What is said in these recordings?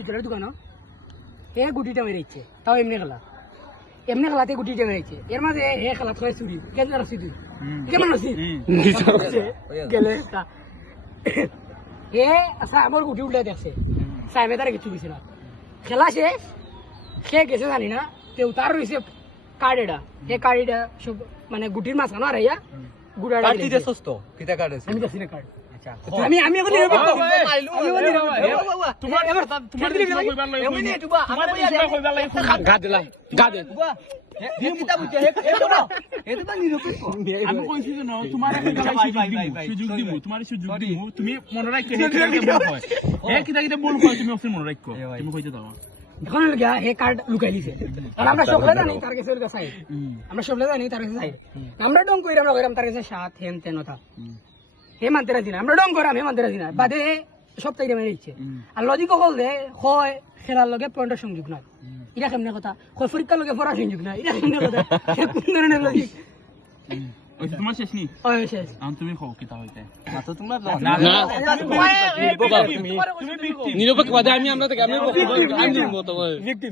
পিতলের দোকান এ গুটিটা মেরেছে তাও এমনি খেলাতে গুটিটা মেরেছে এর মাঝে হে খেলা ছয় চুরি কেন রাখছি তুই কেমন আছিস গেলে হে আচ্ছা আমার গুটি উল্টে দেখছে সাহেবে তারা কিছু কিছু না খেলা শেষ সে গেছে জানি না কেউ তার রয়েছে কার্ড এটা হে কার্ড এটা সব মানে গুটির মাঝখানে আর ইয়া গুড়াটা আমি দেখছি না কার্ড আমি এখন তুমি মনে রাখো এখন হে কার্ড লুকাই দিছে আর আমরা সবলে জানি তার কাছে চাই আমরা সবলে জানি তার কাছে চাই আমরা ডং কইরাম না কইরাম তার কাছে সাত হেন তেন কথা হে মানতে রাজি না আমরা ডং করাম হে মানতে রাজি না বাদে সব তাইরে মেরে দিচ্ছে আর লজিক হল দে হয় খেলার লগে পয়েন্টের সংযোগ নাই এটা কেমনে কথা হয় পরীক্ষার লগে পড়ার সংযোগ নাই এটা কেমনে কথা কোন ধরনের লজিক তোমার শেষ নি শেষ তুমি খাও কিতা হইতে নিরপেক্ষবাদে আমি আমরা থেকে আমি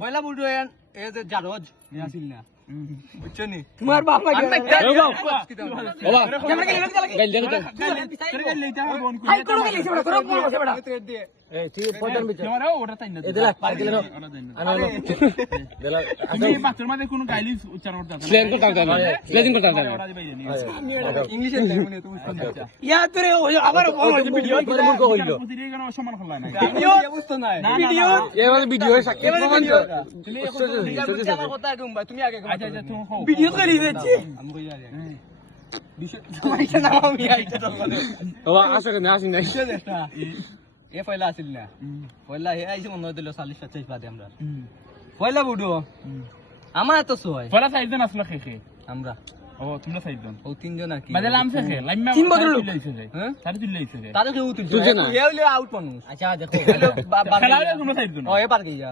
পয়লা বুড়ো এ যে জারজ আসিল না বুঝছো নি তোমার বাপ মা হাই করো গেলি সেটা করো সেটা এই ঠিক পয়টার ভিতরে ক্যামেরাও ওটা তাই না এদলা পার গেল দেলা তুমি বাচ্চার মধ্যে কোনো গাইলি উচ্চারণ করতে স্ল্যাং করতে জানো স্ল্যাং করতে জানো ইংলিশে মানে তুমি শুনতে ইয়া তোরে আবার ভিডিও করে মুখ হইলো প্রতিদিন অসম্মান করলা না ভিডিও বুঝতো না ভিডিও এবারে ভিডিও সাক্ষী প্রমাণ তো তুমি আমার কথা আগে ভাই তুমি আগে আচ্ছা আচ্ছা তুমি খাও ভিডিও করে দিচ্ছি আমি কই আগে তোমাকে নাম আমি আইতে তো বাবা আসলে না আসি নাই এ পয়লা আসিল না পয়লা হে আইছে মনে হইলো 40 45 বাদে আমরা পয়লা বুড়ো আমার এত সয় পয়লা সাইজন আসলো খেখে আমরা ও তোমরা সাইজন ও তিনজন নাকি বাদে লামছে খে লাইমা তিন বদল লোক। হ্যাঁ সারি তুলে দিছে তারে কেউ তুলছে না। এ হইলো আউট মানুষ আচ্ছা দেখো খেলা হলে তোমরা সাইজন ও এ পার গিয়া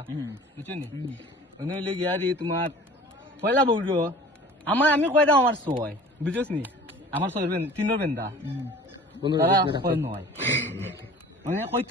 বুঝছো নি ওনে হইলো গিয়া রে তোমার পয়লা বুড়ো আমি কই দাও আমার সয় বুঝছস নি আমার সয় তিনর বেন্দা বন্ধু তারা কই নয় মানে কই